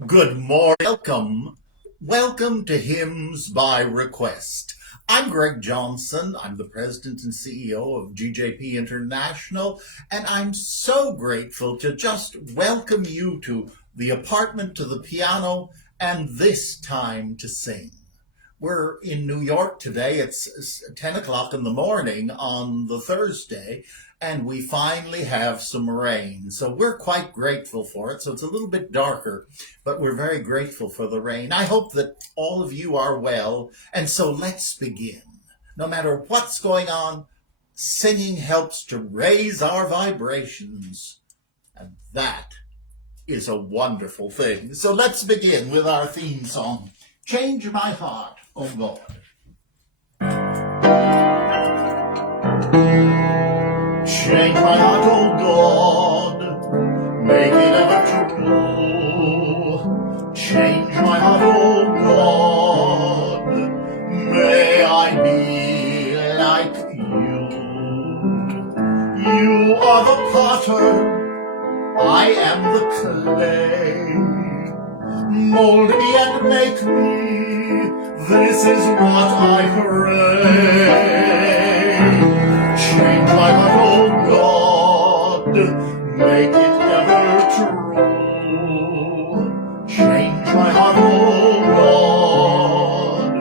Good morning. Welcome to Hymns by Request. I'm Greg Johnson. I'm the president and CEO of GJP International, and I'm so grateful to just welcome you to the apartment to the piano and this time to sing. We're in New York today. It's 10 o'clock in the morning on the Thursday, and we finally have some rain. So we're quite grateful for it. So it's a little bit darker, but we're very grateful for the rain. I hope that all of you are well. And so let's begin. No matter what's going on, singing helps to raise our vibrations. And that is a wonderful thing. So let's begin with our theme song, Change My Heart, O God. Change my heart, O God, make it ever true. Change my heart, O God, may I be like you. You are the potter, I am the clay. Mold me and make me, this is what I pray. Change my heart, O God, make it ever true. Change my heart, O God,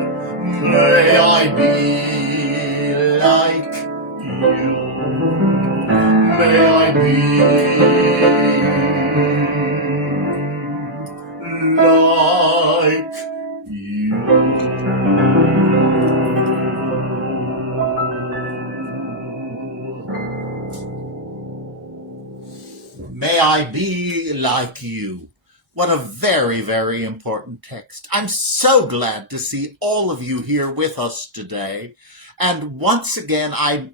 may I be like you. May I be like you. May I be like you. What a very, very important text. I'm so glad to see all of you here with us today. And once again, I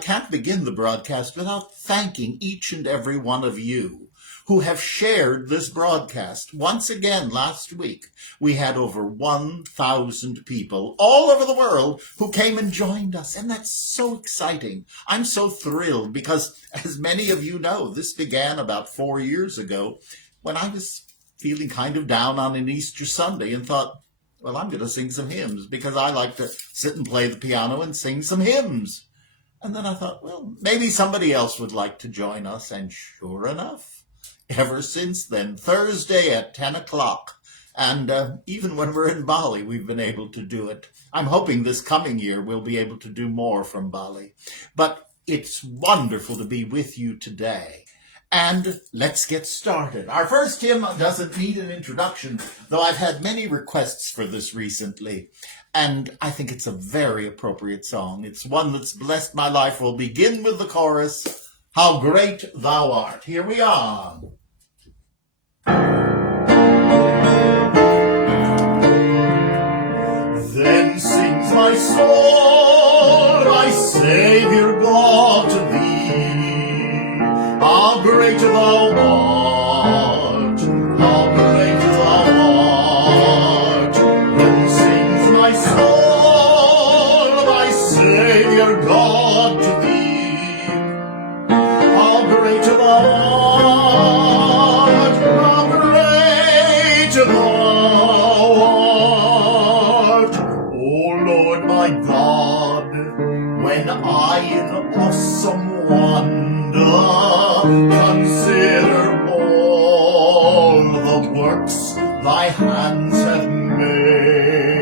can't begin the broadcast without thanking each and every one of you who have shared this broadcast. Once again, last week, we had over 1,000 people all over the world who came and joined us. And that's so exciting. I'm so thrilled because, as many of you know, this began about 4 years ago when I was feeling kind of down on an Easter Sunday and thought, well, I'm going to sing some hymns because I like to sit and play the piano and sing some hymns. And then I thought, well, maybe somebody else would like to join us. And sure enough, ever since then, Thursday at 10 o'clock. And even when we're in Bali, we've been able to do it. I'm hoping this coming year we'll be able to do more from Bali. But it's wonderful to be with you today. And let's get started. Our first hymn doesn't need an introduction, though I've had many requests for this recently. And I think it's a very appropriate song. It's one that's blessed my life. We'll begin with the chorus, How Great Thou Art. Here we are. Then sings my soul, my Savior God, to thee. How great thou art, how great thou art. Then sings my soul, my Savior God, to thee. How great thou art, how great thou art. O Lord my God, when I in awesome wonder consider all the works thy hands have made,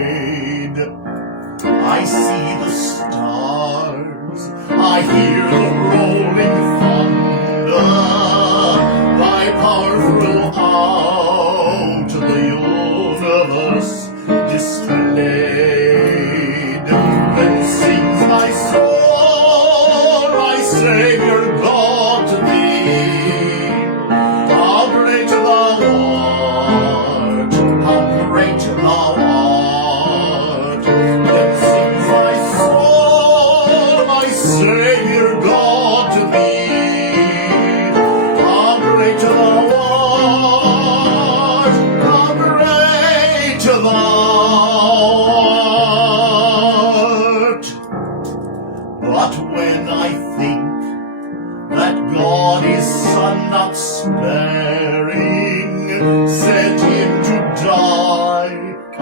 I see the stars, I hear the rolling thunder, thy power throughout the universe displayed. Then sings my soul, my Savior God, to thee. How great thou art, how great thou art. Then sings my soul, my Savior God, to thee. How great thou art, how great thou art. But when I think that God his Son not sparing sent him to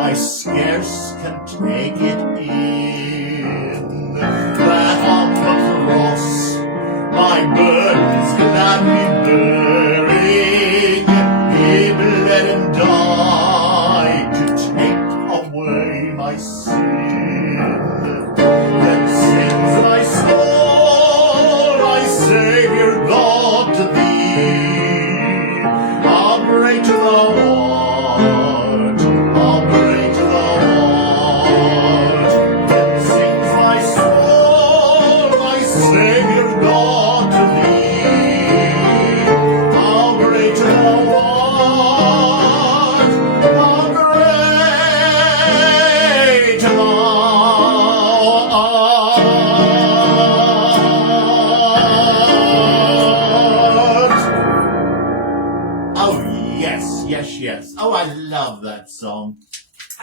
I scarce can take it in, that on the cross my burdens gladly bearing, he bled and died to take away my sin. Then sings my soul, my Savior God, to thee. How great thou art, how great thou art. Then sings my soul, my Savior God, to thee. How great thou art, how great thou art. Oh, yes, yes, yes. Oh, I love that song.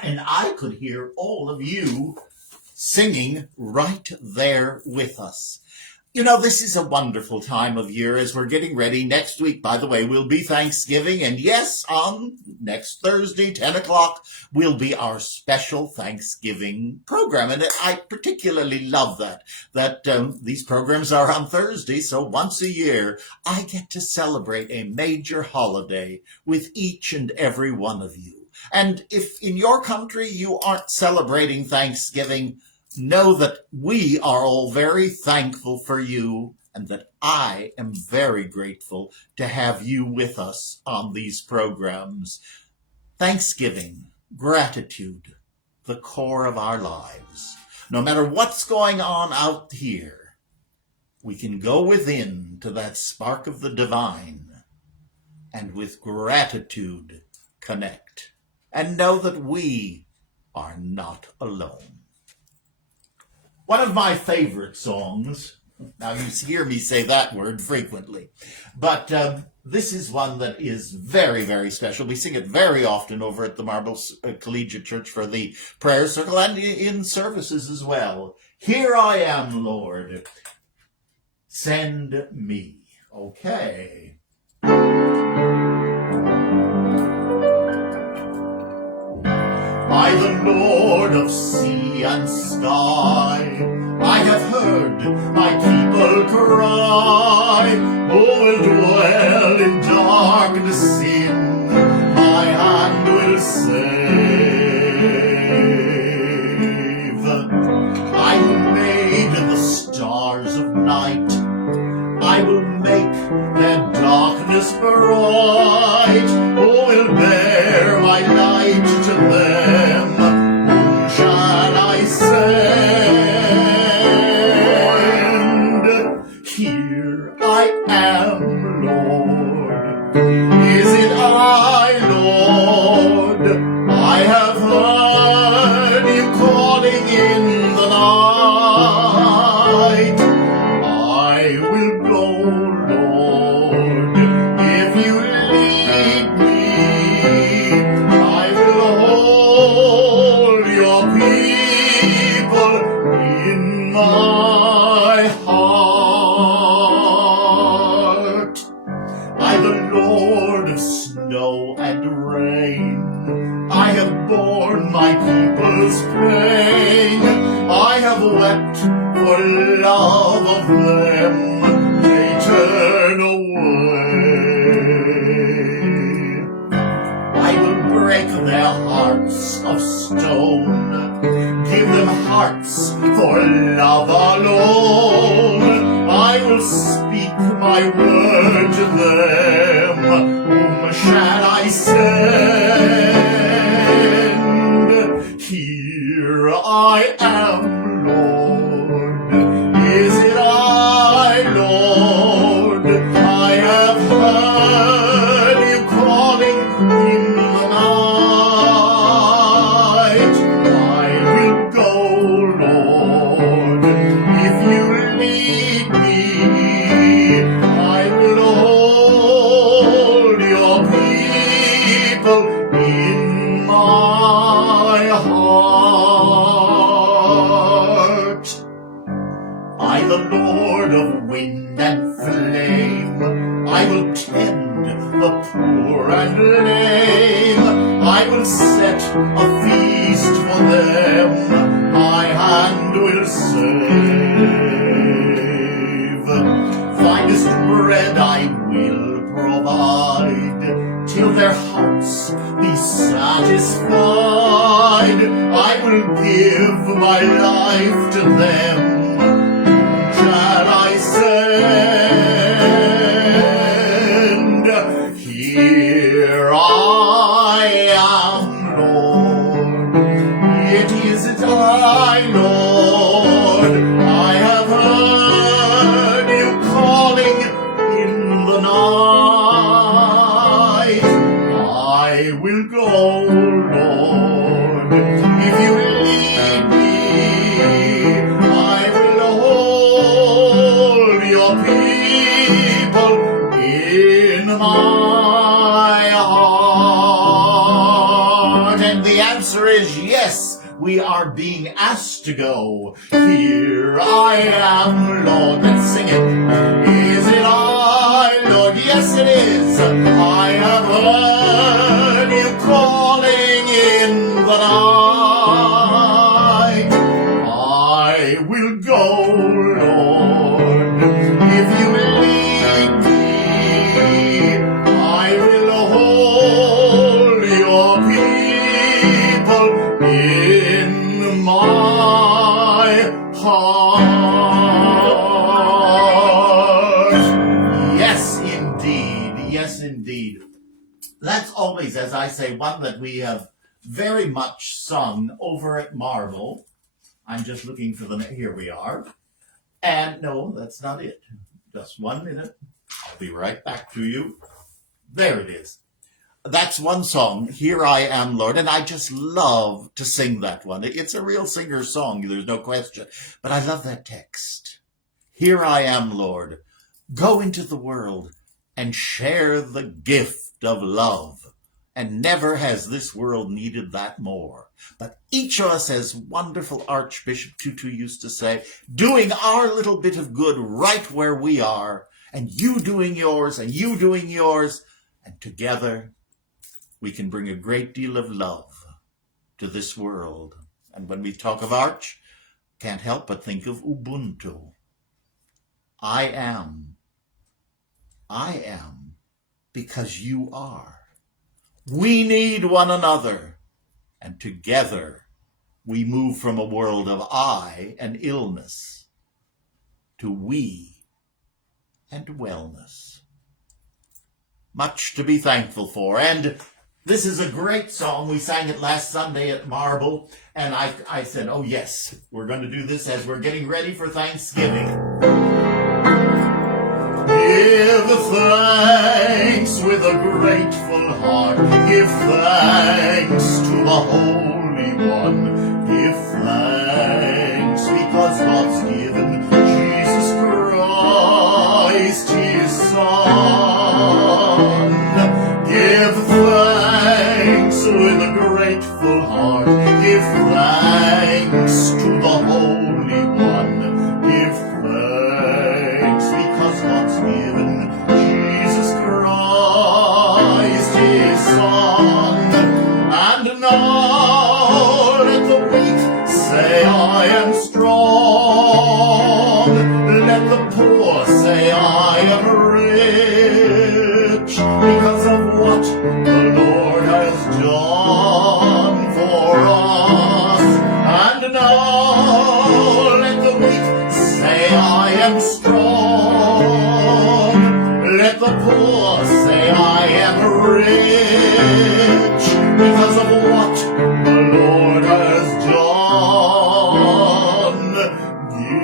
And I could hear all of you singing right there with us. You know, this is a wonderful time of year as we're getting ready. Next week, by the way, will be Thanksgiving. And yes, on next Thursday, 10 o'clock, will be our special Thanksgiving program. And I particularly love that these programs are on Thursday. So once a year, I get to celebrate a major holiday with each and every one of you. And if in your country you aren't celebrating Thanksgiving, know that we are all very thankful for you and that I am very grateful to have you with us on these programs. Thanksgiving, gratitude, the core of our lives. No matter what's going on out here, we can go within to that spark of the divine and with gratitude connect and know that we are not alone. One of my favorite songs, now you hear me say that word frequently, but this is one that is very, very special. We sing it very often over at the Marble Collegiate Church for the prayer circle and in services as well. Here I am, Lord, send me. Okay. By the Lord of sea and sky, I have heard my people cry, who will dwell in darkness sin, my hand will save. I who made the stars of night, I will make their darkness bright, who will bear my light to them, whom shall I send? Here I am, Lord. Is it I, Lord? I have heard you calling in the night. I will go, Lord, if you lead me. I will hold your people in my heart. I, the Lord of snow and rain, I have borne my people's pain. I have wept for love of them, they turn away. I will break their hearts of stone, give them hearts for love alone. I will speak my word to them, whom shall I send? Here I am, Lord. Is it I, Lord? I have heard you calling in the night. I will go, Lord, if you lead me. I will hold your people in my heart. I, the Lord of wind and flame, I will tend the poor and lame. I will set a field save. Finest bread I will provide, till their hearts be satisfied. I will give my life to them. Shall I send? Here I am, Lord. It is I, Lord. I have heard you calling in the night. I will go, Lord. If you lead me, I will hold your people in my heart. And the answer is yes. We are being asked to go. Here I am, Lord. Let's sing it. Is it I, Lord? Yes, it is. I have heard you calling in the night. I will go, Lord. If you lead me, I will hold your people in my heart. Yes, indeed. Yes, indeed. That's always, as I say, one that we have very much sung over at Marble. I'm just looking for them. Here we are. And no, that's not it. Just 1 minute. I'll be right back to you. There it is. That's one song, Here I Am, Lord, and I just love to sing that one. It's a real singer's song, there's no question, but I love that text. Here I am, Lord. Go into the world and share the gift of love. And never has this world needed that more. But each of us, as wonderful Archbishop Tutu used to say, doing our little bit of good right where we are, and you doing yours, and you doing yours, and together we can bring a great deal of love to this world. And when we talk of Arch, can't help but think of Ubuntu. I am because you are. We need one another, and together we move from a world of I and illness to we and wellness. Much to be thankful for. And this is a great song. We sang it last Sunday at Marble, and I said, oh yes, we're going to do this as we're getting ready for Thanksgiving. Give thanks with a grateful heart. Give thanks to the Holy One. Give thanks because God's given Jesus Christ, His Son. Give thanks with a grateful heart. Give thanks to the Holy One. Give thanks because God's given Jesus Christ, His Son. And now let the weak say, I am strong. Let the poor say, I am rich, because of what the Lord has done for us. And now let the weak say, I am strong. Let the poor say, I am rich, because of what the Lord has done.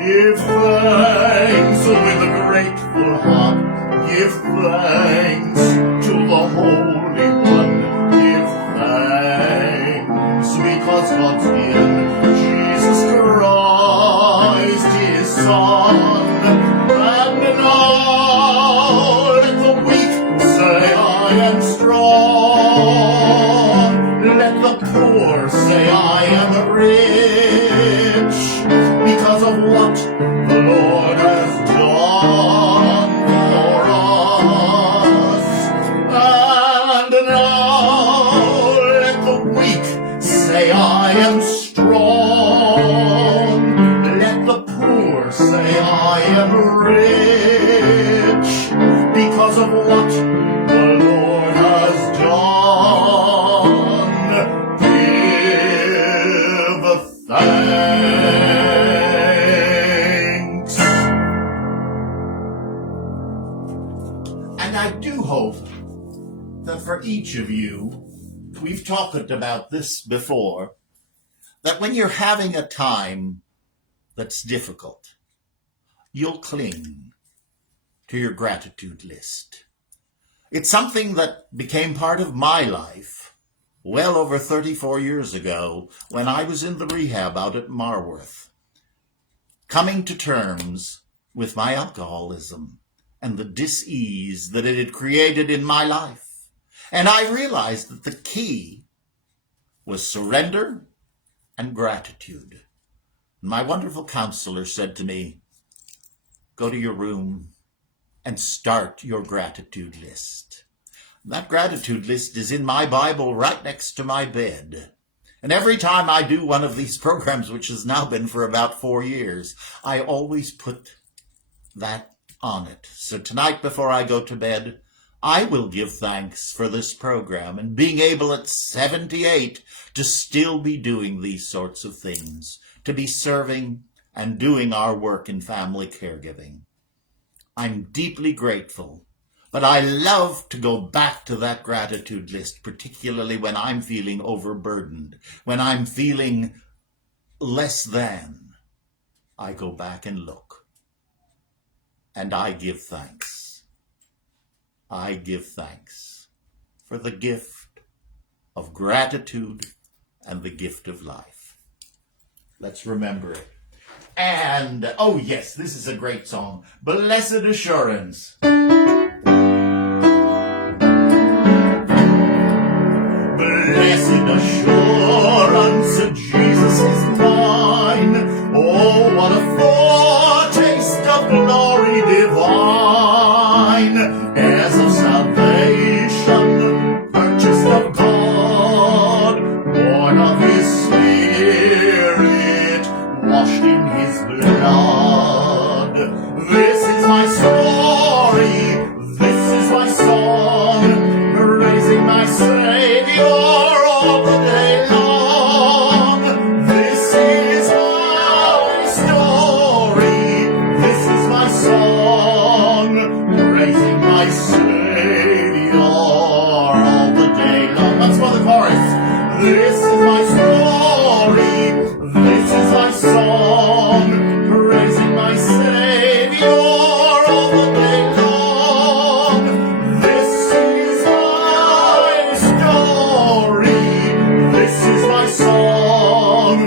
Give thanks with a grateful heart. Give thanks to the Holy One. Give thanks because God's given Jesus Christ, His Son. And now let the weak say, I am strong. Let the poor say, I am rich, because of what the Lord has done for us. And now let the weak say, I am strong. Let the each of you, we've talked about this before, that when you're having a time that's difficult, you'll cling to your gratitude list. It's something that became part of my life well over 34 years ago when I was in the rehab out at Marworth, coming to terms with my alcoholism and the dis-ease that it had created in my life. And I realized that the key was surrender and gratitude. My wonderful counselor said to me, go to your room and start your gratitude list. That gratitude list is in my Bible right next to my bed. And every time I do one of these programs, which has now been for about 4 years, I always put that on it. So tonight before I go to bed, I will give thanks for this program and being able at 78 to still be doing these sorts of things, to be serving and doing our work in family caregiving. I'm deeply grateful, but I love to go back to that gratitude list, particularly when I'm feeling overburdened, when I'm feeling less than. I go back and look, and I give thanks. I give thanks for the gift of gratitude and the gift of life. Let's remember it. And, oh yes, this is a great song. Blessed Assurance. Blessed assurance, Jesus is mine. Oh, what a foretaste of glory divine. Heirs of salvation, purchased of God, born of His Spirit, washed in His blood. This is my story, this is my song, praising my Savior all the day long. This is my story, this is my song, praising my Savior all the day long. Once more the chorus. This is my story, this is my song, praising my Savior all the day long. This is my story, this is my song,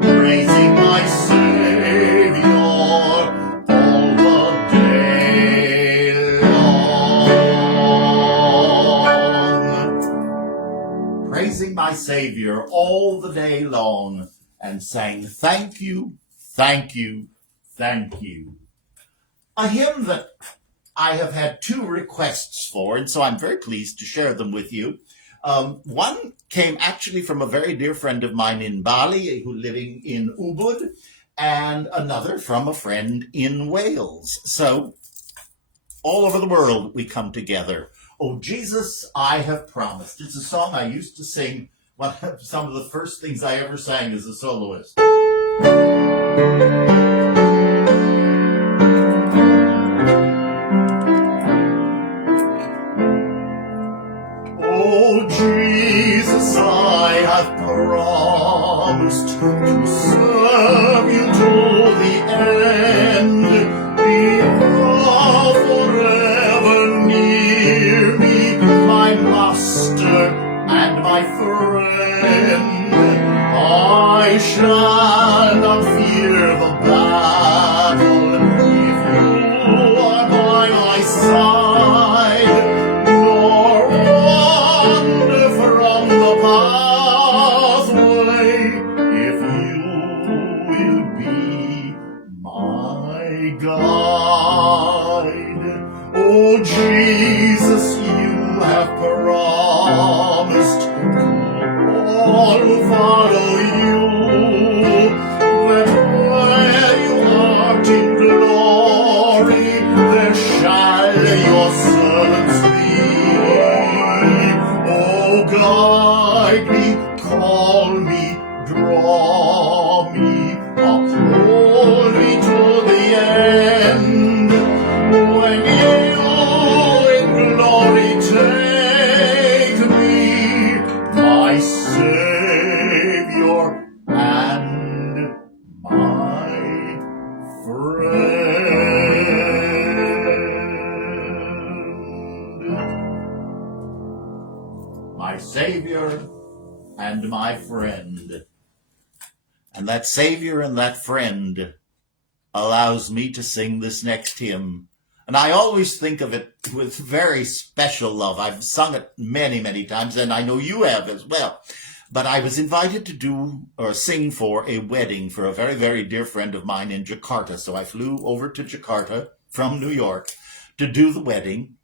praising my Savior all the day long. Praising my Savior all the day long and saying, thank you, thank you, thank you. A hymn that I have had 2 requests for, and so I'm very pleased to share them with you. One came actually from a very dear friend of mine in Bali, who living in Ubud, and another from a friend in Wales. So all over the world we come together. Oh, Jesus, I have promised. It's a song I used to sing. Some of the first things I ever sang as a soloist. Oh, Jesus, I have promised to serve you to the end. Be thou forever near me, my master and my friend. I shall not fear the battle if you are by my side, nor wander from the pathway if you will be my guide. Oh, Jesus, you have promised all who follow you, that where you art in glory, there shall your servants be. Oh, guide me, call me, draw me, uphold me to the end. When you in glory take Savior and my friend. And that Savior and that friend allows me to sing this next hymn. And I always think of it with very special love. I've sung it many, many times, and I know you have as well. But I was invited to do or sing for a wedding for a very, very dear friend of mine in Jakarta. So I flew over to Jakarta from New York to do the wedding.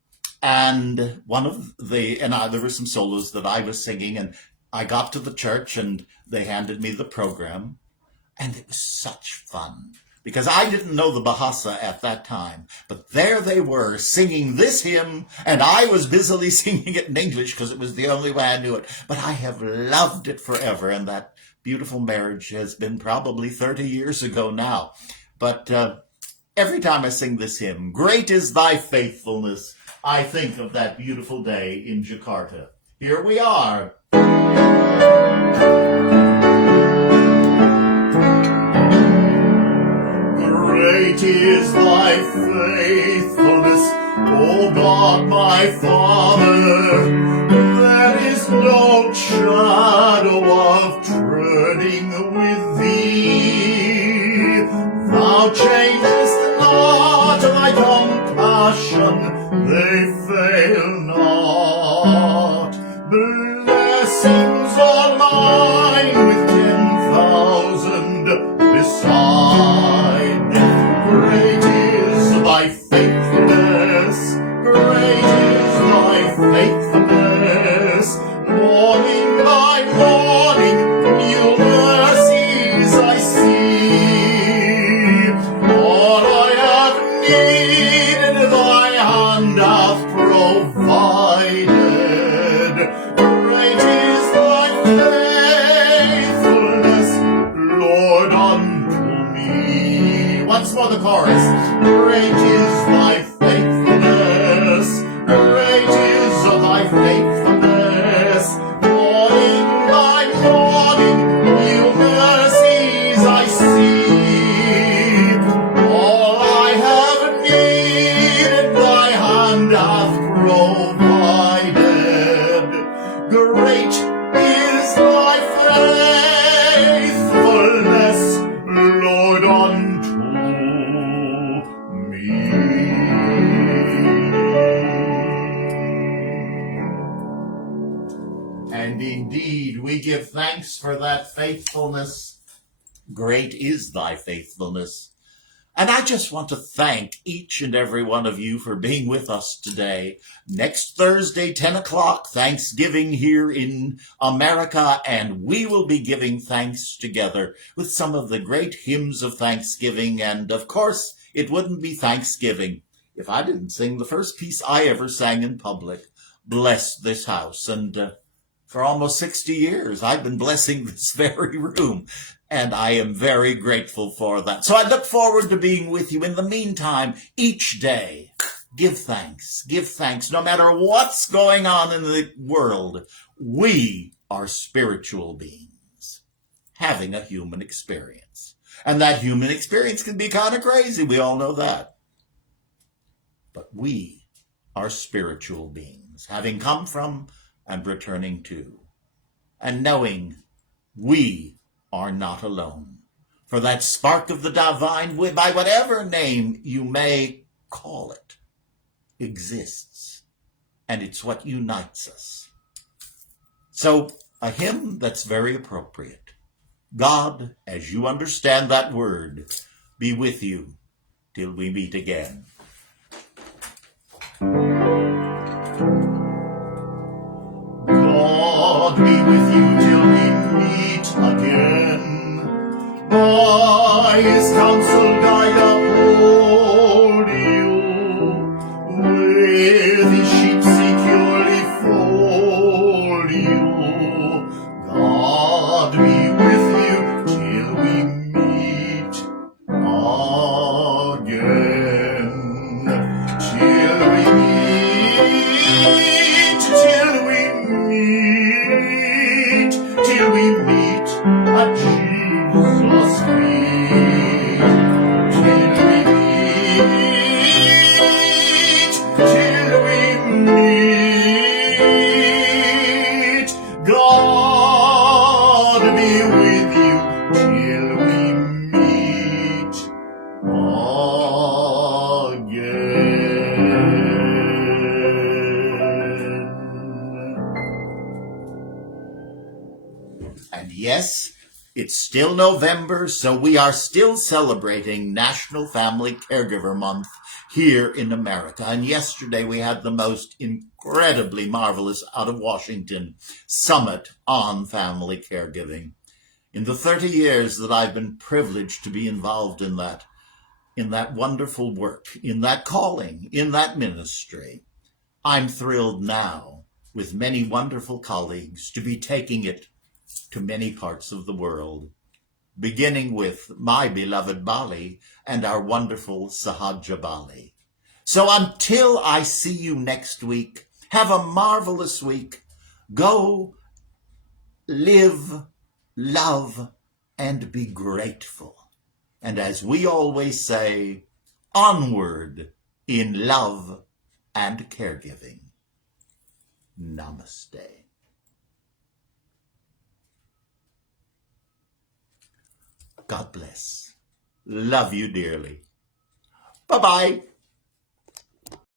And there were some solos that I was singing, and I got to the church and they handed me the program. And it was such fun because I didn't know the Bahasa at that time, but there they were singing this hymn, and I was busily singing it in English because it was the only way I knew it. But I have loved it forever, and that beautiful marriage has been probably 30 years ago now. But every time I sing this hymn, "Great is thy faithfulness," I think of that beautiful day in Jakarta. Here we are. Great is thy faithfulness, O God my Father. There is no shadow of turning with thee. Thou changest not, thy compassion, they fail not. Blessings are mine with 10,000 beside. Great is thy faithfulness, great is thy faithfulness. Morning by morning, new mercies I see. All I have needed, thy hand hath provided. Great is thy faithfulness, Lord, unto me. Once more the chorus. Great is thy faithfulness, great is thy faithfulness. Morning by morning, new mercies I see. All I have needed, thy hand hath provided. Great is thy faithfulness, Lord, unto me. And indeed, we give thanks for that faithfulness. Great is thy faithfulness. And I just want to thank each and every one of you for being with us today. Next Thursday, 10 o'clock, Thanksgiving here in America, and we will be giving thanks together with some of the great hymns of Thanksgiving. And of course, it wouldn't be Thanksgiving if I didn't sing the first piece I ever sang in public, "Bless This House." And for almost 60 years, I've been blessing this very room. And I am very grateful for that. So I look forward to being with you. In the meantime, each day, give thanks. Give thanks. No matter what's going on in the world, we are spiritual beings having a human experience. And that human experience can be kind of crazy. We all know that. But we are spiritual beings, having come from and returning to, and knowing we are not alone. For that spark of the divine, by whatever name you may call it, exists. And it's what unites us. So, a hymn that's very appropriate. God, as you understand that word, be with you till we meet again. God be with you till we meet again. By his counsel guide uphold you. With his sheep securely fold you. God be with you till we meet again. Till we meet, till we meet, till we meet at Jesus' feet. God be with you till we meet again. And yes, it's still November, so we are still celebrating National Family Caregiver Month here in America. And yesterday we had the most incredibly marvelous out of Washington summit on family caregiving. In the 30 years that I've been privileged to be involved in that wonderful work, in that calling, in that ministry, I'm thrilled now with many wonderful colleagues to be taking it to many parts of the world, beginning with my beloved Bali and our wonderful Sahaja Bali. So until I see you next week, have a marvelous week. Go live, love, and be grateful. And as we always say, onward in love and caregiving. Namaste. God bless. Love you dearly. Bye-bye.